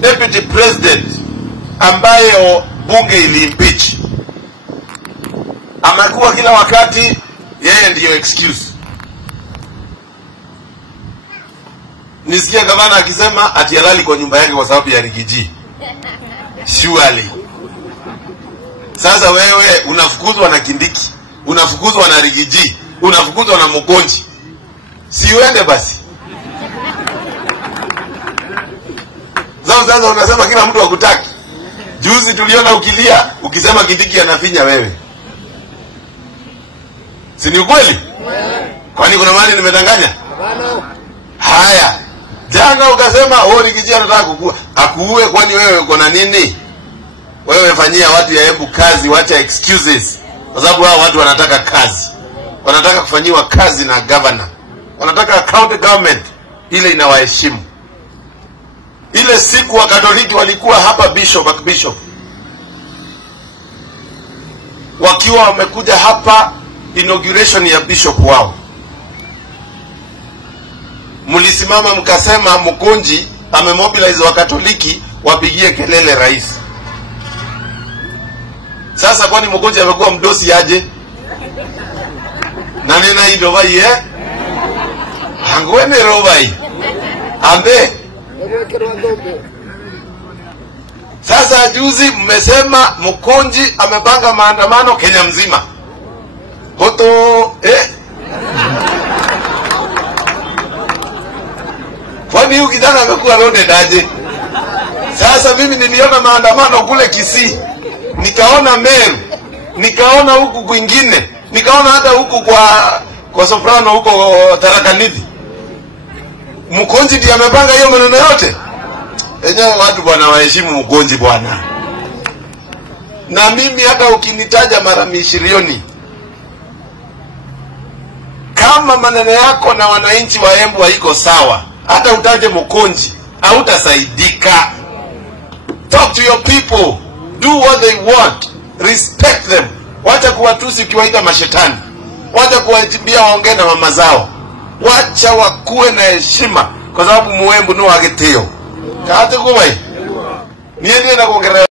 deputy president ambayo bunge iliimpeach, amekuwa kila wakati yeye ndiyo excuse. Nisikia gavana akisema ati halali kwa nyumba yake kwa sababu ya Rigiji. Surely. Sasa wewe unafukuzwa na Kindiki, unafukuzwa na Rigiji, unafukuzwa na Mugonji. Si uende basi. Sasa unasema kila mtu akutaki. Juzi tuliona ukilia ukisema Kindiki anafinya wewe. Si ni ukweli? Kwani kuna mahali nimedanganya? Haya. Jana ukasema Rigiji anataka kukua. Akuue kwani wewe uko na nini? Wewe fanyia watu ya Embu kazi, wacha excuses. Kwa sababu hao watu wanataka kazi. Wanataka kufanyiwa kazi na governor. Wanataka county government ile inawaheshimu. Ile siku wa Katoliki walikuwa hapa bishop wakiwa wamekuja hapa inauguration ya bishop wao, mlisimama mkasema Mugonji amemobilize wa Katoliki wapigie kelele rais. Sasa kwani Mugonji amekuwa mdosi aje? Na nena hilo bai hangwene robai ambe. Sasa juzi mmesema Mugonji amepanga maandamano Kenya mzima. Hoto kwani huyu kijana amekuwa loaded aje? Sasa mimi niliona maandamano kule Kisii, nikaona Meru, nikaona huku kwingine, nikaona hata huku kwa Soprano huko Tharaka Nithi. Mugonji ndiye amepanga hiyo maneno yote? Enyewe watu bwana waheshimu Mugonji bwana. Na mimi hata ukinitaja mara 20, kama maneno yako na wananchi wa Embu haiko sawa, hata utaje Mugonji hautasaidika. Talk to your people, do what they want, respect them. Wacha kuwatusi ukiwaita mashetani, wacha kuwajibia waongee na mama zao, wacha wakuwe na heshima, kwa sababu Muembu no ageteo. Kaate kubai niende na kuongelea